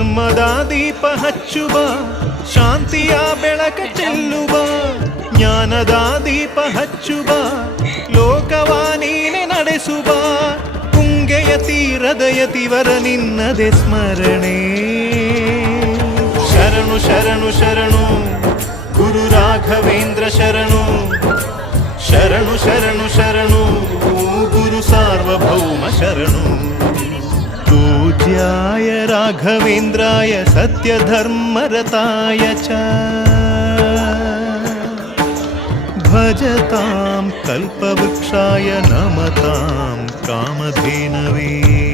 ಧರ್ಮದ ದೀಪ ಹಚ್ಚುವ, ಶಾಂತಿಯ ಬೆಳಕ ಚೆಲ್ಲುವ, ಜ್ಞಾನದ ದೀಪ ಹಚ್ಚುವ, ಲೋಕವ ನೀನೆ ನಡೆಸುವ, ತುಂಗೆಯ ತೀರದ ಯತಿವರ ನಿನ್ನದೆ ಸ್ಮರಣೆ. ಶರಣು ಶರಣು ಶರಣು ಗುರು ರಾಘವೇಂದ್ರ ಶರಣು, ಶರಣು ಶರಣು ಶರಣು ಗುರು ಸಾರ್ವಭೌಮ ಶರಣು. पूज्याय राघवेन्द्राय सत्यधर्मरताय च भजतां कल्पवृक्षाय नमतां कामधेनवे.